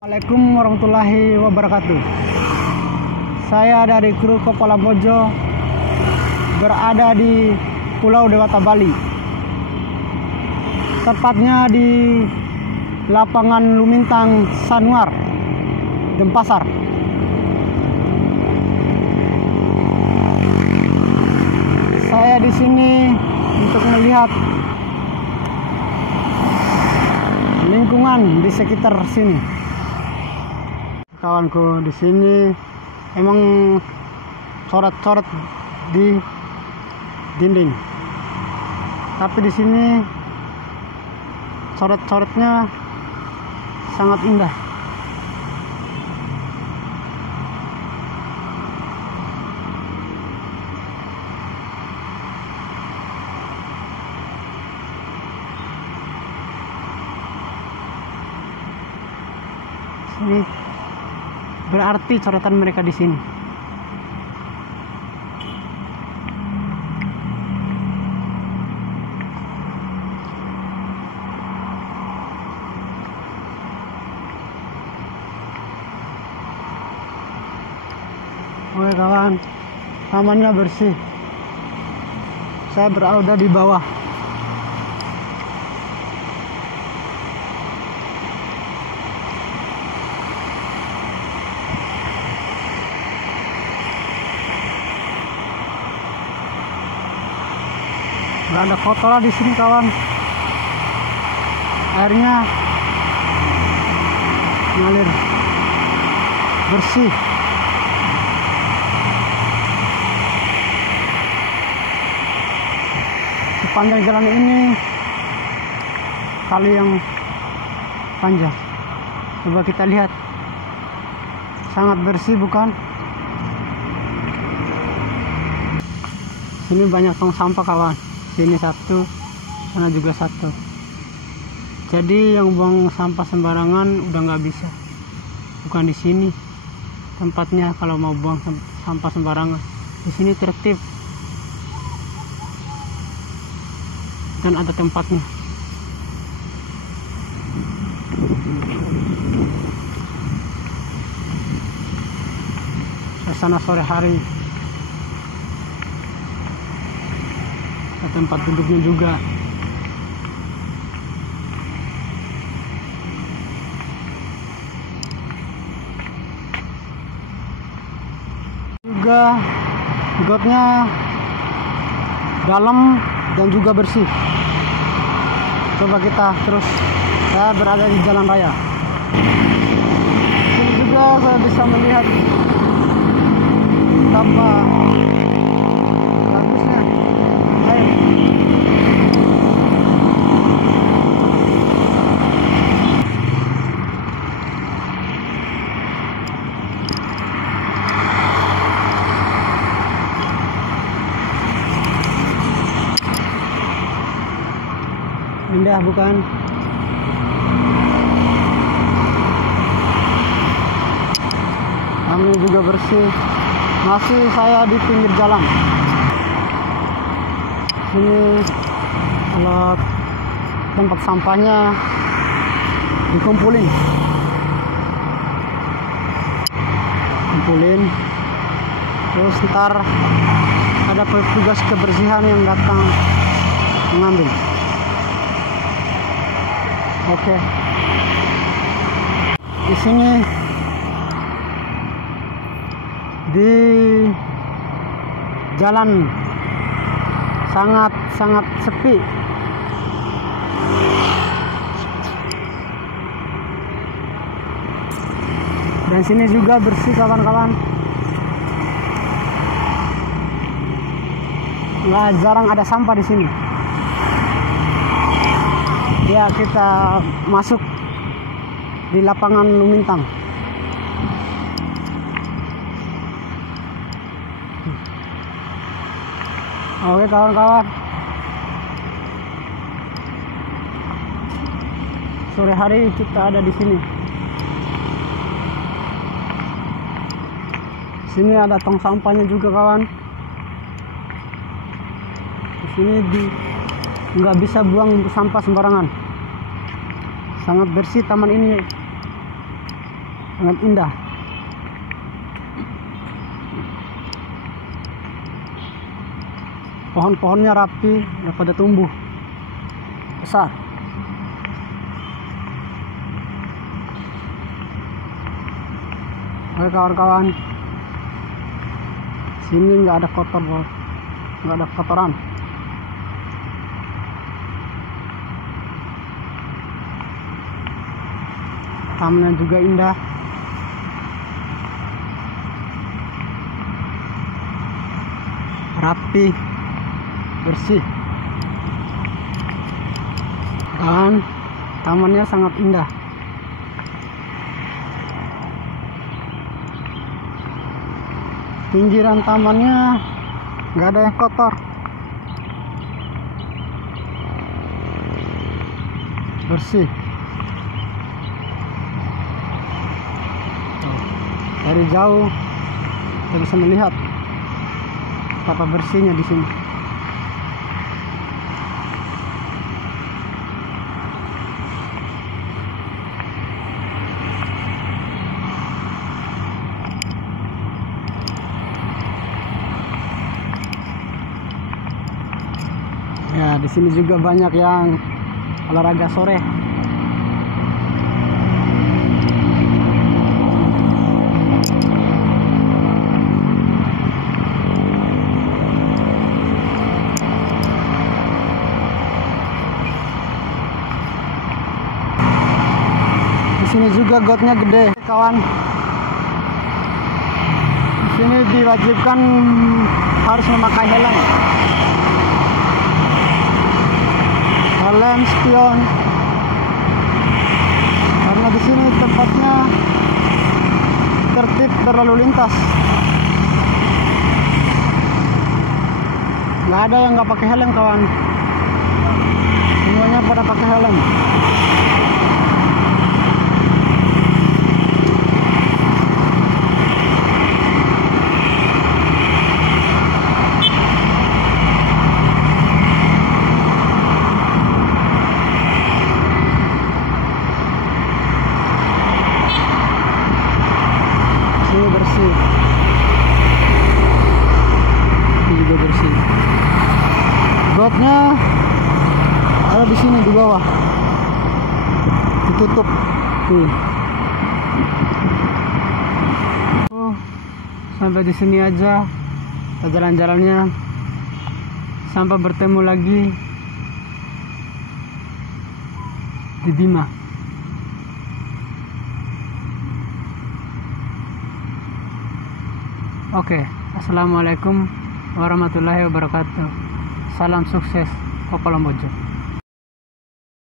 Assalamualaikum warahmatullahi wabarakatuh. Saya dari kru Kepala Mojo berada di Pulau Dewata, Bali. Tepatnya di lapangan Lumintang Sanwar, Denpasar. Saya di sini untuk melihat lingkungan di sekitar sini. Kawanku, di sini emang coret-coret di dinding, tapi di sini coret-coretnya sangat indah. Ini berarti coretan mereka di sini. Oke kawan, tamannya bersih. Saya berada di bawah. Nggak ada kotoran di sini kawan. Airnya ngalir bersih. Sepanjang jalan ini kali yang panjang. Coba kita lihat, sangat bersih bukan? Sini banyak tong sampah kawan. Sini satu, sana juga satu. Jadi yang buang sampah sembarangan udah nggak bisa. Bukan di sini tempatnya kalau mau buang sampah sembarangan. Di sini tertib dan ada tempatnya. Suasana sore hari. Tempat duduknya juga. Juga gotnya dalam dan juga bersih. Coba kita terus. Saya berada di jalan raya. Ini juga saya bisa melihat betapa bagusnya air. Indah bukan? Kami juga bersih. Masih saya di pinggir jalan. Ini alat tempat sampahnya dikumpulin. Terus ntar ada petugas kebersihan yang datang mengambil. Oke. Di sini di jalan sangat sepi. Dan sini juga bersih kawan-kawan. Nggak jarang ada sampah di sini. Ya, kita masuk di lapangan Lumintang. Oke kawan-kawan, sore hari kita ada di sini. Sini ada tong sampahnya juga kawan. Di sini nggak bisa buang sampah sembarangan. Sangat bersih taman ini. sangat indah. Pohon-pohonnya rapi, udah pada tumbuh besar. Oke kawan-kawan, sini nggak ada kotor, nggak ada kotoran. Tamannya juga indah. Rapi, bersih. Dan tamannya sangat indah. Pinggiran tamannya nggak ada yang kotor, bersih. Dari jauh kita bisa melihat betapa bersihnya di sini. Ya, di sini juga banyak yang olahraga sore. Di sini juga gotnya gede, kawan. Di sini diwajibkan harus memakai helm. Helm, spion, karena di sini tempatnya tertib berlalu lintas. Nggak ada yang nggak pakai helm, kawan. Semuanya pada pakai helm. Bersih, ini juga bersih. Gotnya ada di sini di bawah, ditutup. Sampai di sini aja jalan-jalannya. Sampai bertemu lagi di Bima. Oke, assalamualaikum warahmatullahi wabarakatuh. Salam sukses, Kopalomojo.